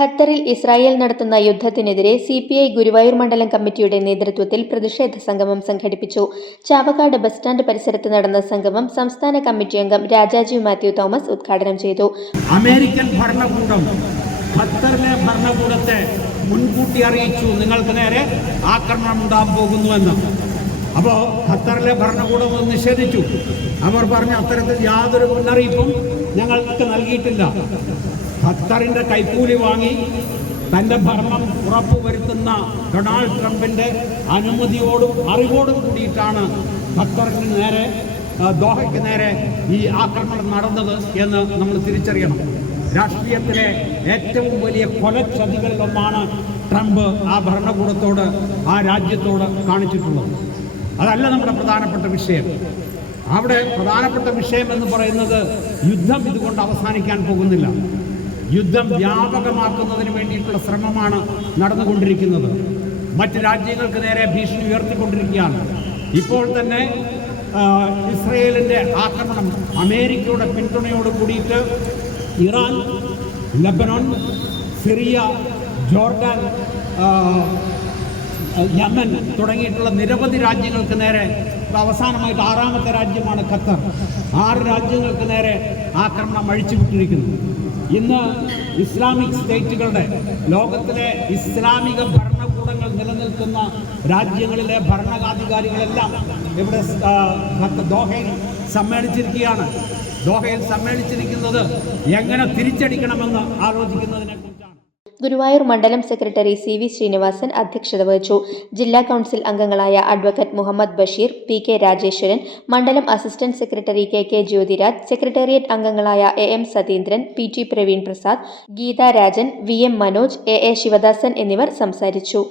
ഖത്തറിൽ ഇസ്രായേൽ നടത്തുന്ന യുദ്ധത്തിനെതിരെ സി പി ഐ ഗുരുവായൂർ മണ്ഡലം കമ്മിറ്റിയുടെ നേതൃത്വത്തിൽ പ്രതിഷേധ സംഗമം സംഘടിപ്പിച്ചു. ചാവക്കാട് ബസ് സ്റ്റാൻഡ് പരിസരത്ത് നടന്ന സംഗമം സംസ്ഥാന കമ്മിറ്റി അംഗം രാജാജി മാത്യു തോമസ് ഉദ്ഘാടനം ചെയ്തു. അമേരിക്കൻ ഭരണകൂടം ഖത്തറിലെ ഭരണകൂടത്തെ മുൻകൂട്ടി അറിയിച്ചു. നിങ്ങൾക്ക് നേരെ ആക്രമണം ഉണ്ടാകാൻ പോകുന്നുവെന്ന്. അപ്പോൾ ഖത്തറിലെ ഭരണകൂടം നിഷേധിച്ചു. അവർ പറഞ്ഞു അത്തരത്തിൽ യാതൊരു മുന്നറിയിപ്പും ഞങ്ങൾക്ക് നൽകിയിട്ടില്ല. ഖത്തറിന്റെ കൈക്കൂലി വാങ്ങി തന്റെ ഭരണം ഉറപ്പുവരുത്തുന്ന ഡൊണാൾഡ് ട്രംപിന്റെ അനുമതിയോടും അറിവോടും കൂടിയിട്ടാണ് ഖത്തറിന് നേരെ ദോഹയ്ക്ക് നേരെ ഈ ആക്രമണം നടന്നത് എന്ന് നമ്മൾ തിരിച്ചറിയണം. രാഷ്ട്രീയത്തിലെ ഏറ്റവും വലിയ കൊലച്ചതികളിലൊന്നാണ് ട്രംപ് ആ ഭരണകൂടത്തോട് ആ രാജ്യത്തോട് കാണിച്ചിട്ടുള്ളത്. അതല്ല നമ്മുടെ പ്രധാനപ്പെട്ട വിഷയം. അവിടെ പ്രധാനപ്പെട്ട വിഷയം എന്ന് പറയുന്നത് യുദ്ധം ഇതുകൊണ്ട് അവസാനിക്കാൻ പോകുന്നില്ല. യുദ്ധം വ്യാപകമാക്കുന്നതിന് വേണ്ടിയിട്ടുള്ള ശ്രമമാണ് നടന്നുകൊണ്ടിരിക്കുന്നത്. മറ്റ് രാജ്യങ്ങൾക്ക് നേരെ ഭീഷണി ഉയർത്തിക്കൊണ്ടിരിക്കുകയാണ്. ഇപ്പോൾ തന്നെ ഇസ്രയേലിന്റെ ആക്രമണം അമേരിക്കയുടെ പിന്തുണയോട് കൂടിയിട്ട് Iran Lebanon Syria Jordan Yemen തുടങ്ങിയിട്ടുള്ള നിരവധി രാജ്യങ്ങൾക്ക് നേരെ അവസാനമായിട്ട് ആറാമത്തെ രാജ്യമാണ് ഖത്തർ. ആറ് രാജ്യങ്ങൾക്ക് നേരെ ആക്രമണം അഴിച്ചുവിട്ടിരിക്കുന്നു. ഇന്ന് ഇസ്ലാമിക് സ്റ്റേറ്റുകളുടെ ലോകത്തിലെ ഇസ്ലാമിക ഭരണകൂടങ്ങൾ നിലനിൽക്കുന്ന രാജ്യങ്ങളിലെ ഭരണാധികാരികളെല്ലാം ഇവിടെ ദോഹയിൽ സമ്മേളിച്ചിരിക്കുകയാണ്. ദോഹയിൽ സമ്മേളിച്ചിരിക്കുന്നത് എങ്ങനെ തിരിച്ചടിക്കണമെന്ന് ആലോചിക്കുന്നതിനെ ഗുരുവായൂർ മണ്ഡലം സെക്രട്ടറി സി വി ശ്രീനിവാസൻ അധ്യക്ഷത വഹിച്ചു. ജില്ലാ കൗൺസിൽ അംഗങ്ങളായ advocate Muhammad Basheer P K Rajeswaran മണ്ഡലം assistant secretary K K Jyothiraj secretariat അംഗങ്ങളായ A M Satheendran P T Praveen Prasad Geetha Rajan V M Manoj A A Sivadasan എന്നിവർ സംസാരിച്ചു.